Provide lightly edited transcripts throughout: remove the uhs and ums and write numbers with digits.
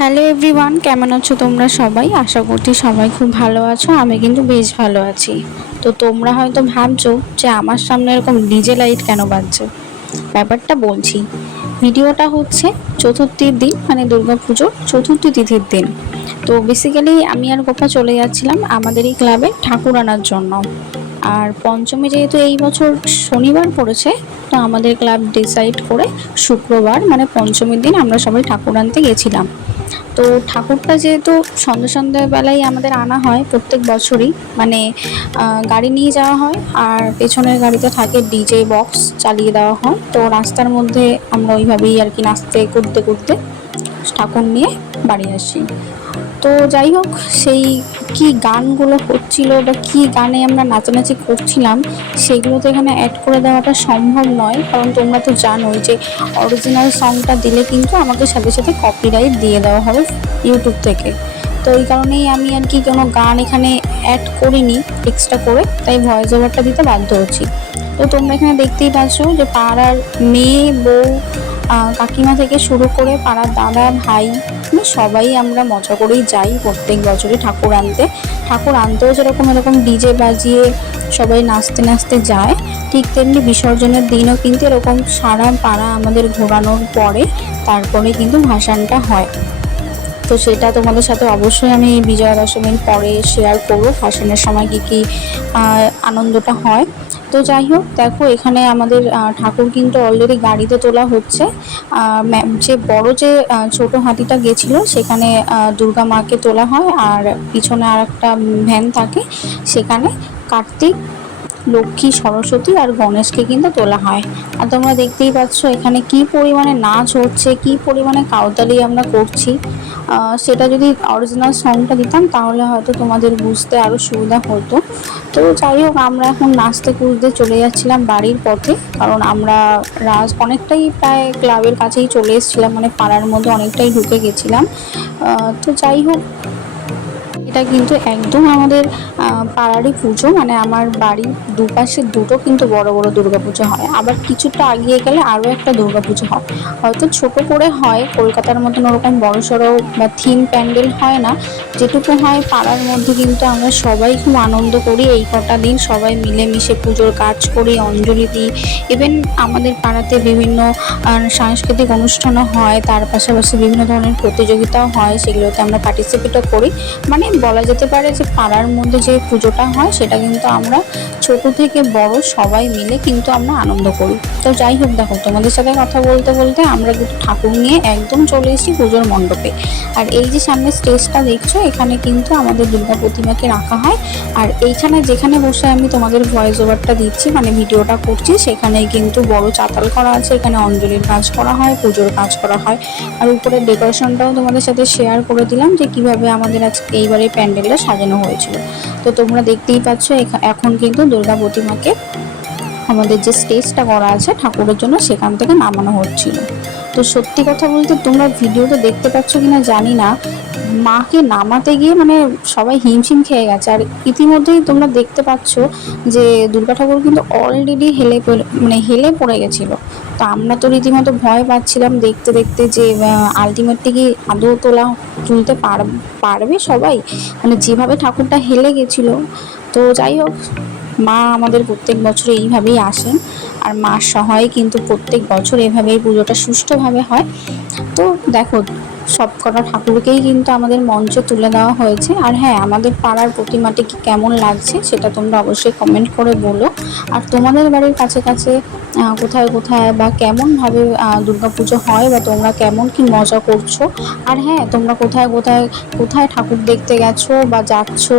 Hello everyone, কেমন আছো তোমরা সবাই? আশা করছি সবাই খুব ভালো আছো। আমি কিন্তু বেশ ভালো আছি। তো তোমরা হয়তো ভাবছো যে আমার সামনে এরকম ডিজে লাইট কেন বাজছে। ব্যাপারটা বলছি। ভিডিওটা হচ্ছে চতুর্থীর দিন, মানে দুর্গাপুজোর চতুর্থী তিথির দিন। তো বেসিক্যালি আমি আর গোপা চলে যাচ্ছিলাম আমাদেরই ক্লাবে ঠাকুর আনার জন্য। আর পঞ্চমী যেহেতু এই বছর শনিবার পড়েছে, তো আমাদের ক্লাব ডিসাইড করে শুক্রবার মানে পঞ্চমীর দিন আমরা সবাই ঠাকুর আনতে গেছিলাম। তো ঠাকুরটা যেহেতু সন্ধ্যাবেলায় আমাদের আনা হয় প্রত্যেক বছরই, মানে গাড়ি নিয়ে যাওয়া হয় আর পেছনের গাড়িতে থাকে ডিজে বক্স চালিয়ে দেওয়া হয়। তো রাস্তার মধ্যে আমরা ওইভাবেই আর কি নাচতে করতে করতে ঠাকুর নিয়ে বাড়ি আসি। তো যাই হোক, সেই কি গানগুলো হচ্ছিল বা কি গানে আমরা নাচানাচি করছিলাম সেগুলো তো এখানে অ্যাড করে দেওয়াটা সম্ভব নয়, কারণ তোমরা তো জানোই যে অরিজিনাল সংটা দিলে কিন্তু আমাকে সাথে সাথে কপিরাইট দিয়ে দেওয়া হবে ইউটিউব থেকে। তো ওই কারণেই আমি আর কি কোনো গান এখানে অ্যাড করিনি এক্সট্রা করে, তাই ভয়েস ওভারটা দিতে বাধ্য হচ্ছি। তো তোমরা এখানে দেখতেই পাচ্ছ যে পাড়ার মেয়ে বউ কাকিমা থেকে শুরু করে পাড়ার দাদা ভাই সবাই আমরা মজা করেই যাই প্রত্যেক বছরই ঠাকুর আনতেও যেরকম এরকম ডিজে বাজিয়ে সবাই নাচতে নাচতে যায়, ঠিক তেমনি বিসর্জনের দিনও কিন্তু এরকম সারা পাড়া আমাদের ঘোরানোর পরে তারপরে কিন্তু ভাসানটা হয়। তো সেটা তোমাদের সাথে অবশ্যই আমি বিজয়া দশমীর পরে শেয়ার করবো ভাসানের সময় কী আনন্দটা হয়। তো যাই হোক, দেখো এখানে আমাদের ঠাকুর কিন্তু অলরেডি গাড়িতে তোলা হচ্ছে। যে বড় যে ছোট হাতিটা গেছিল সেখানে দুর্গা মাকে তোলা হয়, আর পিছনে আর একটা ভ্যান থাকে, সেখানে কার্তিক, লক্ষ্মী, সরস্বতী আর গণেশকে কিন্তু তোলা হয়। আর তোমরা দেখতেই পাচ্ছ এখানে কি পরিমাণে নাচ হচ্ছে, কি পরিমাণে কাউতালি আমরা করছি। সেটা যদি অরিজিনাল সংটা দিতাম তাহলে হয়তো তোমাদের বুঝতে আরও সুবিধা হতো। তো যাই হোক, আমরা এখন নাচতে কুদতে চলে যাচ্ছিলাম বাড়ির পথে, কারণ আমরা অনেকটাই প্রায় ক্লাবের কাছেই চলে এসেছিলাম, মানে পাড়ার মধ্যে অনেকটাই ঢুকে গেছিলাম। তো যাই হোক, এটা কিন্তু একদম আমাদের পাড়ারই পুজো, মানে আমার বাড়ির দুপাশে দুটো কিন্তু বড় বড় দুর্গাপুজো হয়। আবার কিছুটা আগিয়ে গেলে আরও একটা দুর্গাপুজো হয়, হয়তো ছোট করে হয়, কলকাতার মতন ওরকম বড় সড়ো বা থিম প্যান্ডেল হয় না। যেটুকু হয় পাড়ার মধ্যে কিন্তু আমরা সবাই খুব আনন্দ করি। এই কটা দিন সবাই মিলেমিশে পুজোর কাজ করি, অঞ্জলি দিই। ইভেন আমাদের পাড়াতে বিভিন্ন সাংস্কৃতিক অনুষ্ঠানও হয়, তার পাশাপাশি বিভিন্ন ধরনের প্রতিযোগিতাও হয়, সেগুলোতে আমরা পার্টিসিপেটও করি। মানে বলা যেতে পারে যে পাড়ার মধ্যে যে পুজোটা হয় সেটা কিন্তু আমরা ছোট থেকে বড় সবাই মিলে কিন্তু আমরা আনন্দ করি। তো যাই হোক, দেখো তোমাদের সাথে কথা বলতে বলতে আমরা কিন্তু ঠাকুর নিয়ে একদম চলে এসেছি পুজোর মণ্ডপে। আর এই যে সামনে স্টেজটা দেখছো, এখানে কিন্তু আমাদের দুর্গা প্রতিমাকে রাখা হয়। আর এইখানে যেখানে বসে আমি তোমাদের ভয়েস ওভারটা দিচ্ছি, মানে ভিডিওটা করছি, সেখানেই কিন্তু বড় চাতাল করা আছে, এখানে অঞ্জলির কাজ করা হয়, পুজোর কাজ করা হয়। আর উপরের ডেকোরেশনটাও তোমাদের সাথে শেয়ার করে দিলাম যে কিভাবে আমাদের আজকে এইবারে প্যান্ডেলটা সাজানো হয়েছিল। তো তোমরা দেখতেই পাচ্ছ এখন কিন্তু দুর্গা প্রতিমাকে আমাদের যে স্টেজটা করা আছে ঠাকুরের জন্য সেখান থেকে নামানো হচ্ছিল। তো সত্যি কথা বলতে তোমরা ভিডিওতে দেখতে পাচ্ছ কিনা জানি না, মাকে নামাতে গিয়ে মানে সবাই হিমশিম খেয়ে গেছে। আর ইতিমধ্যেই তোমরা দেখতে পাচ্ছ যে দুর্গা ঠাকুর কিন্তু অলরেডি হেলে পড়ে গেছিলো। তো আমরা তো রীতিমতো ভয় পাচ্ছিলাম দেখতে দেখতে যে আলটিমেটলি কি আদৌ তুলতে পারবে সবাই, মানে যেভাবে ঠাকুরটা হেলে গেছিলো। তো যাই হোক, মা আমাদের প্রত্যেক বছর এইভাবেই আসেন, আর মার সহায় কিন্তু প্রত্যেক বছর এভাবেই পুজোটা সুষ্ঠুভাবে হয়। তো দেখো, সব কটা ঠাকুরকেই কিন্তু আমাদের মঞ্চে তুলে দেওয়া হয়েছে। আর হ্যাঁ, আমাদের পাড়ার প্রতিমাটি কি কেমন লাগছে সেটা তোমরা অবশ্যই কমেন্ট করে বলো। আর তোমাদের বাড়ির কাছে কাছে কোথায় কোথায় বা কেমনভাবে দুর্গাপুজো হয়, বা তোমরা কেমন কি মজা করছো। আর হ্যাঁ, তোমরা কোথায় কোথায় কোথায় ঠাকুর দেখতে গেছো বা যাচ্ছো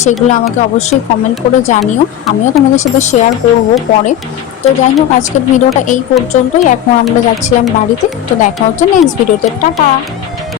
সেগুলো আমাকে অবশ্যই কমেন্ট করে জানিও, আমিও তোমাদের সাথে শেয়ার করবো পরে। তো যাই হোক, আজকের ভিডিওটা এই পর্যন্তই। এখন আমরা যাচ্ছিলাম বাড়িতে। তো দেখা হচ্ছে নেক্সট ভিডিওতে। টাটা।